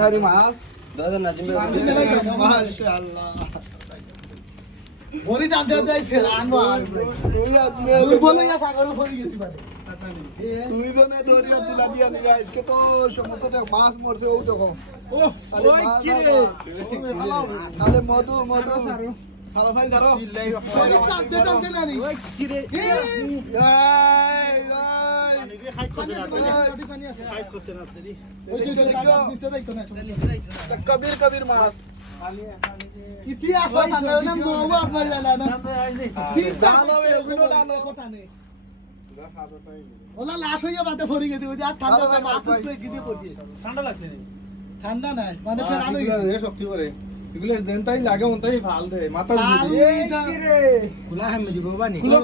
হারি মাছ 10 নাজিম মাশাআল্লাহ ভরি টানতে যাইছে আনবো আর তুই বলে ইয়া সাগরে ভরি গেছি বারে তুই জনে দরিয়া তুলা দিয়া নিবা আজকে তো সমুদ্রে মাছ মরছে ও দেখো ওহ ওই কি রে তাহলে মধু সারা সাই ধরো ভরি টানতে টানতে না নি ওই কি রে কবির মাছ ইতিহাস কথা নাম গো আপনার জানা না ওলা লাশ হইয়া বাতে ভরি গেছে ওই যে আর ঠান্ডা মাছ তো গিয়ে পড়ি ঠান্ডা লাগছে নি ঠান্ডা নাই মানে ফের আলো গেছে শক্তি করে এগুলো দেন তাই লাগে মন তাই ভাল দে মাথা কি রে খোলা হাম দিব বানি খুলো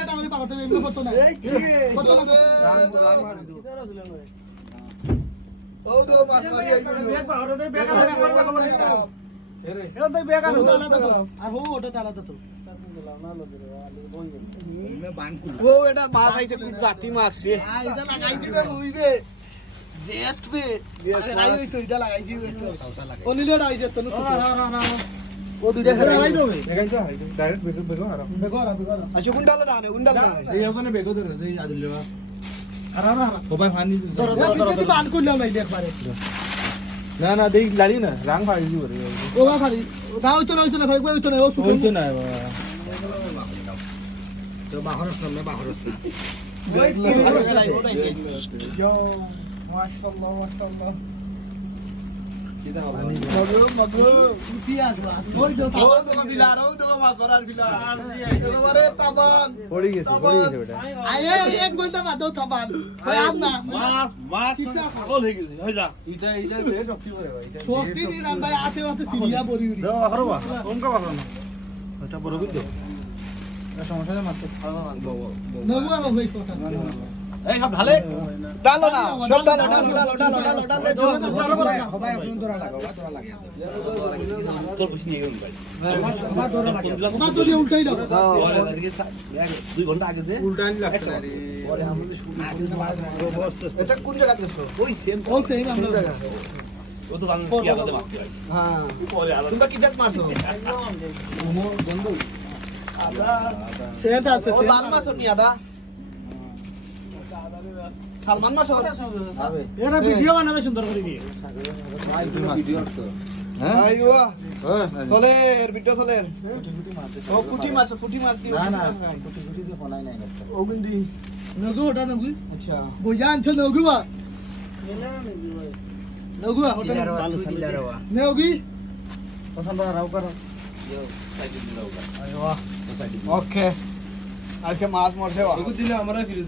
এটা আমারে পাগতে এমনি করতে না এই কি রে কত লাগে রাং মারি দিব ও দো মাছ মারি বেগ বাহরে দে বেগ এরে এ দে বেগ আর হো ওটা আলাদা তো ও এটা মাছ আইছে খুব জাতি মাছ রে এটা লাগাইছি বে হইবে জেস্ট বে আরে নাই হইতো এটা লাগাইছি অনিলে আইছে তো না ও দুইটা খেলা লাগাই দেবে বেগাই তো ডাইরেক্ট বেগ আর বেগরা আচ্ছা গুন্ডালে না গুন্ডালে না এই ওখানে বেগ ধরে দেই আদুল্লেবা আর ও ভাই পানি ধরো ফিসে বান করলাম নাই দেখবারে না দেই লাড়ি না রাং ফাড়ি দিব রে ও ভাই না হইতো না ভাই হইতো না ও ওই শুকনো তো না বাবা তো বাহরস না বাহরস না ওই কি রে ওটাই ইয়ো মাশাআল্লাহ মাশাআল্লাহ মধু ইতিহাস ওই তো ও তো বিলার ও তো মাছ ধরার বিলার এবারে তাবান পড়ি গেছে বেটা আয়ে এক ঘন্টা বাদ দাও থাবান ওই আর না মাছ পাগল হয়ে গেছে হই যা এটা বে শক্তি করে ভাই শক্তি নিরান ভাই আতে বাতে সিরিয়া পড়ি উড়ি দাও হারবা কোনকা বাসা না এটা বড় বুঝছো সমস্যা নেই মাত্র নবু আর ভাই কথা এই সব ঢালে ডালো না সব ডালো ভাই আপনি তোরা লাগাও তোরা লাগা তোর বেশি নিয়ে গেল ভাই না যদি উল্টাই দাও 2 ঘন্টা আগে যে উল্টাই লাগছে রে পরে আমাদের এটা কোন জায়গা গেছো ওই সেম ও সেই কোন আমরা জায়গা ও তো গান কি আলাদা মারতে ভাই হ্যাঁ পরে আলাদা তোমরা কি জাত মারছো বন্ধু সেটা আছে ও লাল মাছ নি আদা সালমান মাছ হবে এরা ভিডিও বানাবে সুন্দর করে দিয়ে ভাই তুমি ভিডিও তো হ্যাঁ আইওয়া হ্যাঁ চলের ভিডিও চলের ও পুঁটি মাছ কি না না কুটি কুটি দিয়ে ফোনাই নাই ও গুন্দি নগু ওটা নগু আচ্ছা বইয়া আনছো নগু বা নগু ওটা নগু পছন্দ রাও করো ওকে আজকে মাছ মরছে দিলে আমরা ফিরে